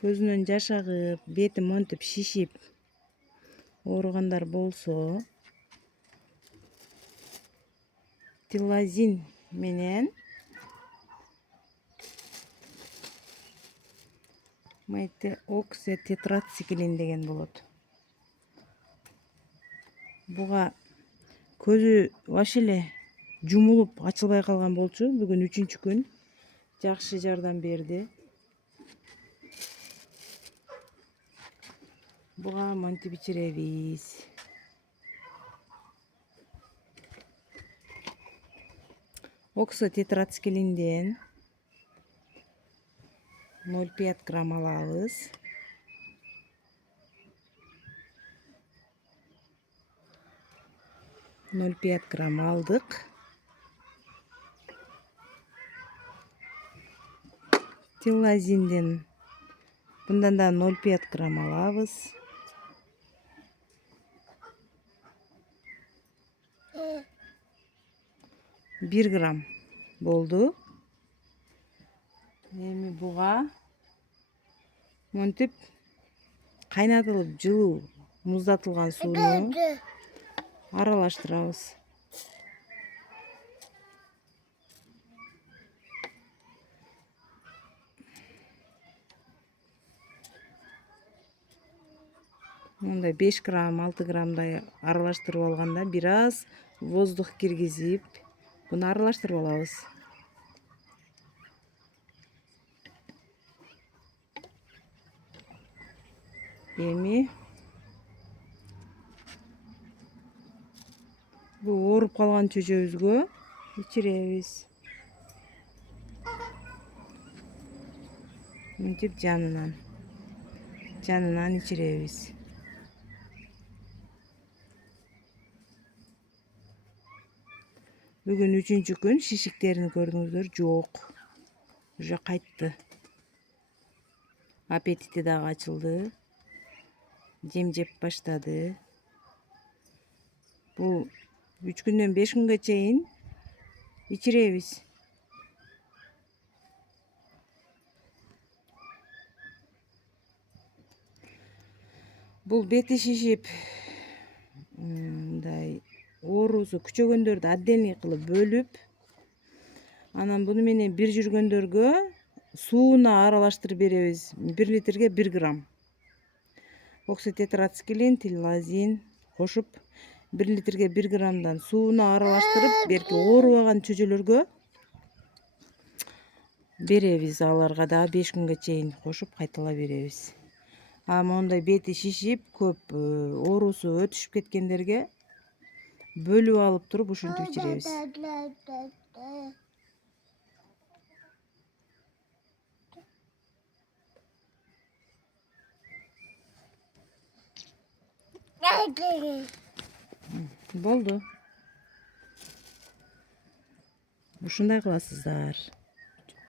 көзүнөн жаш агып, бети монтип шишип ооругандар болсо, тилазин менен окситетрациклин деген болот. Буга көзү вообще эле жумулуп ачылбай калган болчу. Бүгүн 3-күн жакшы жардам берди. Буга монтип ичиребиз. Окситетрациклинден 0,5 грамм алабыз. Ноль 5 грамм алдык. Тилазинден мындан да 0,5 грамм алабыз. 1 грамм болду. Эми буга монтип кайнатылып жылуу муздатылган сууну аралаштырабыз. Мындай 5 грамм, 6 граммдай аралаштырып алганда бир аз воздух киргизип, буну аралаштырып алабыз. Эми бул ооруп калган чөчөбүзгө ичиребиз. Мынтип жанынан ичиребиз. Бүгүн 3-күн, шишиктерин көрдүңүздөр, жок. Уже кайтты. Аппетити дагы ачылды. Жем жеп баштады. Бул 3 күндөн 5 күнгө чейин ичиребиз. Бул бети шишип, мындай оорусу күчөгөндөрдү отдельный кылып бөлүп, анан буну менен бир жүргөндөргө сууна аралаштырып беребиз. 1 литрге 1 грамм. Окситетрациклин, тилазин кошуп 1 литрге 1 граммдан сууна аралаштырып, берки оорубаган чөчөлөргө беребиз. Аларга дагы 5 күнгө чейин кошуп кайталай беребиз. А мондай бети шишип, көп оорусу өтүшүп кеткендерге бөлүп алып туруп ушинтип ичиребиз. Болду. Ушундай кыласыздар.